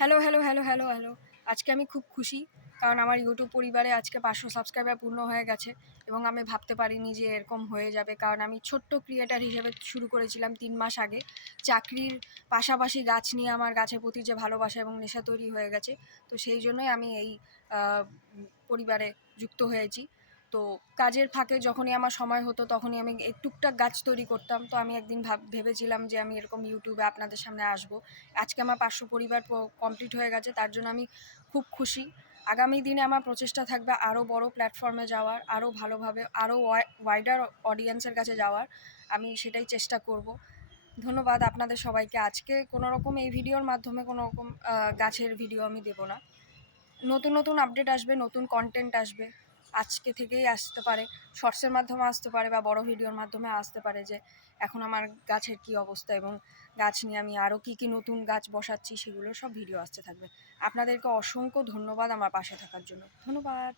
Hello hello hello hello hello আজকে আমি খুব খুশি, কারণ আমার ইউটিউব পরিবারে আজকে পাঁচশো সাবস্ক্রাইবার পূর্ণ হয়ে গেছে এবং আমি ভাবতে পারিনি যে এরকম হয়ে যাবে, কারণ আমি ছোট্ট ক্রিয়েটার হিসেবে শুরু করেছিলাম তিন মাস আগে। চাকরির পাশাপাশি গাছ নিয়ে আমার গাছের প্রতি যে ভালোবাসা এবং নেশা তৈরি হয়ে গেছে, তো সেই জন্যই আমি এই পরিবারে যুক্ত হয়েছি। তো কাজের ফাঁকে যখনই আমার সময় হতো, তখনই আমি টুকটাক গাছ তৈরি করতাম। তো আমি একদিন ভাব, ভেবেছিলাম যে আমি এরকম ইউটিউবে আপনাদের সামনে আসব। আজকে আমার পাঁচশো পরিবার কমপ্লিট হয়ে গেছে, তার জন্য আমি খুব খুশি। আগামী দিনে আমার প্রচেষ্টা থাকবে আরও বড় প্ল্যাটফর্মে যাওয়ার আরও ভালোভাবে আরও ওয়াইডার অডিয়েন্সের কাছে যাওয়ার। আমি সেটাই চেষ্টা করব। ধন্যবাদ আপনাদের সবাইকে। আজকে কোনো রকম এই ভিডিওর মাধ্যমে কোনো রকম গাছের ভিডিও আমি দেবো না। নতুন নতুন আপডেট আসবে, নতুন কন্টেন্ট আসবে। আজকে থেকেই আসতে পারে, শর্টসের মাধ্যমে আসতে পারে বা বড় ভিডিওর মাধ্যমে আসতে পারে যে, এখন আমার গাছের কি অবস্থা এবং গাছ নিয়ে আমি আরও কী কী নতুন গাছ বসাচ্ছি সেগুলো সব ভিডিও আসতে থাকবে। আপনাদেরকে অসংখ্য ধন্যবাদ আমার পাশে থাকার জন্য। ধন্যবাদ।